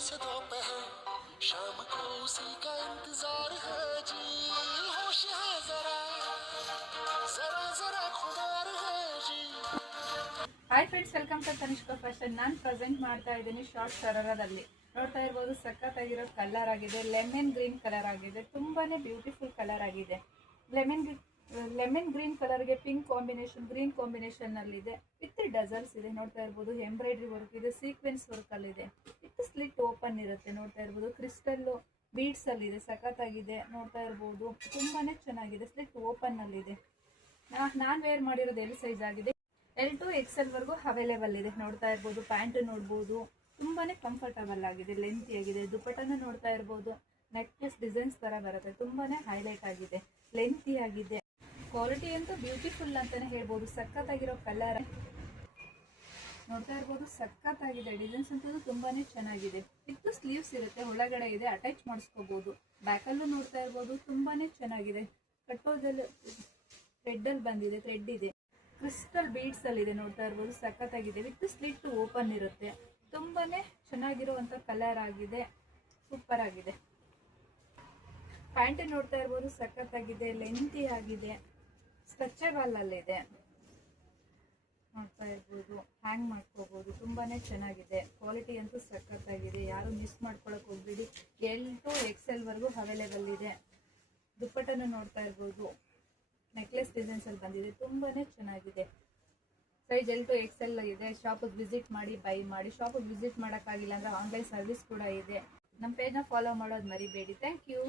से दोपहर शाम को उसी का इंतजार है जी होश है जरा जरा जरा खुमार है जी hi friends, welcome to Tanishka fashion. ನಾನು ಪ್ರೆಸೆಂಟ್ ಮಾಡ್ತಾ ಇದ್ದೀನಿ ಶಾರ್ಟ್ ಶರಾರದಲ್ಲಿ. ನೋಡ್ತಾ ಇರ್ಬೋದು, ಸಖತ್ತಾಗಿರೋ ಕಲರ್ ಆಗಿದೆ. ಲೆಮನ್ ಗ್ರೀನ್ ಕಲರ್ ಆಗಿದೆ. ತುಂಬಾನೇ ಬ್ಯೂಟಿಫುಲ್ ಕಲರ್ ಆಗಿದೆ. ಲೆಮನ್ ಗ್ರೀನ್ ಕಲರ್ಗೆ ಪಿಂಕ್ ಕಾಂಬಿನೇಷನ್, ಗ್ರೀನ್ ಕಾಂಬಿನೇಷನ್ ಅಲ್ಲಿ ಇದೆ. ವಿತ್ ಡಜಲ್ಸ್ ಇದೆ. ನೋಡ್ತಾ ಇರ್ಬೋದು, ಎಂಬ್ರಾಯ್ಡ್ರಿ ವರ್ಕ್ ಇದೆ, ಸೀಕ್ವೆನ್ಸ್ ವರ್ಕ್ ಅಲ್ಲಿ ಇದೆ. ವಿತ್ ಸ್ಲಿಟ್ ಓಪನ್ ಇರುತ್ತೆ. ನೋಡ್ತಾ ಇರ್ಬೋದು, ಕ್ರಿಸ್ಟಲ್ ಬೀಡ್ಸ್ ಅಲ್ಲಿ ಇದೆ. ಸಖತ್ತಾಗಿದೆ. ನೋಡ್ತಾ ಇರ್ಬೋದು, ತುಂಬಾನೇ ಚೆನ್ನಾಗಿದೆ. ಸ್ಲಿಟ್ ಓಪನ್ ಅಲ್ಲಿ ಇದೆ. ನಾನು ವೇರ್ ಮಾಡಿರೋದು ಎಲ್ ಸೈಜ್ ಆಗಿದೆ. L2 XL ವರೆಗೂ ಅವೈಲೇಬಲ್ ಇದೆ. ನೋಡ್ತಾ ಇರ್ಬೋದು, ಪ್ಯಾಂಟ್ ನೋಡ್ಬೋದು, ತುಂಬಾನೇ ಕಂಫರ್ಟಬಲ್ ಆಗಿದೆ, ಲೆಂತಿ ಆಗಿದೆ. ದುಪಟ್ಟನ ನೋಡ್ತಾ ಇರ್ಬೋದು, ನೆಕ್ಲೆಸ್ ಡಿಸೈನ್ಸ್ ತರ ಬರುತ್ತೆ. ತುಂಬಾನೇ ಹೈಲೈಟ್ ಆಗಿದೆ, ಲೆಂತಿ ಆಗಿದೆ. ಕ್ವಾಲಿಟಿ ಅಂತೂ ಬ್ಯೂಟಿಫುಲ್ ಅಂತಾನೆ ಹೇಳ್ಬೋದು. ಸಖತ್ತಾಗಿರೋ ಕಲರ್ ನೋಡ್ತಾ ಇರ್ಬೋದು, ಸಖತ್ತಾಗಿದೆ. ಡಿಸೈನ್ಸ್ ಅಂತೂ ತುಂಬಾನೇ ಚೆನ್ನಾಗಿದೆ. ವಿತ್ ಸ್ಲೀವ್ಸ್ ಇರುತ್ತೆ, ಒಳಗಡೆ ಇದೆ, ಅಟ್ಯಾಚ್ ಮಾಡಿಸ್ಕೋಬಹುದು. ಬ್ಯಾಕಲ್ಲೂ ನೋಡ್ತಾ ಇರ್ಬೋದು, ತುಂಬಾನೇ ಚೆನ್ನಾಗಿದೆ. ಕಟ್ಟೋದಲ್ಲಿ ಥ್ರೆಡ್ ಅಲ್ಲಿ ಬಂದಿದೆ, ಥ್ರೆಡ್ ಇದೆ. ಕ್ರಿಸ್ಟಲ್ ಬೀಡ್ಸ್ ಅಲ್ಲಿ ಇದೆ. ನೋಡ್ತಾ ಇರ್ಬೋದು, ಸಖತ್ತಾಗಿದೆ. ವಿತ್ ಸ್ಲಿಟ್ ಓಪನ್ ಇರುತ್ತೆ. ತುಂಬಾನೇ ಚೆನ್ನಾಗಿರುವಂತ ಕಲರ್ ಆಗಿದೆ, ಸೂಪರ್ ಆಗಿದೆ. ಪ್ಯಾಂಟ್ ನೋಡ್ತಾ ಇರ್ಬೋದು, ಸಖತ್ತಾಗಿದೆ, ಲೆಂತಿ ಆಗಿದೆ, ಸ್ಟ್ರೆಚಬಲ್ ಅಲ್ಲಿದೆ. ನೋಡ್ತಾ ಇರ್ಬೋದು, ಹ್ಯಾಂಗ್ ಮಾಡ್ಕೋಬಹುದು. ತುಂಬಾನೇ ಚೆನ್ನಾಗಿದೆ. ಕ್ವಾಲಿಟಿ ಅಂತೂ ಸಖತ್ತಾಗಿದೆ. ಯಾರು ಮಿಸ್ ಮಾಡ್ಕೊಳಕ್ ಹೋಗ್ಬೇಡಿ. L2 XL ವರೆಗೂ ಅವೈಲೇಬಲ್ ಇದೆ. ದುಪ್ಪಟ್ಟನ್ನು ನೋಡ್ತಾ ಇರ್ಬೋದು, ನೆಕ್ಲೆಸ್ ಡಿಸೈನ್ಸ್ ಅಲ್ಲಿ ಬಂದಿದೆ. ತುಂಬಾನೇ ಚೆನ್ನಾಗಿದೆ. ಸೈಜ್ L2 XL ಇದೆ. ಶಾಪಿಗೆ ವಿಸಿಟ್ ಮಾಡಿ, ಬೈ ಮಾಡಿ. ಶಾಪಿಗೆ ವಿಸಿಟ್ ಮಾಡೋಕ್ಕಾಗಿಲ್ಲ ಅಂದ್ರೆ ಆನ್ಲೈನ್ ಸರ್ವಿಸ್ ಕೂಡ ಇದೆ. ನಮ್ಮ ಪೇಜ್ನ ಫಾಲೋ ಮಾಡೋದು ಮರಿಬೇಡಿ. Thank you.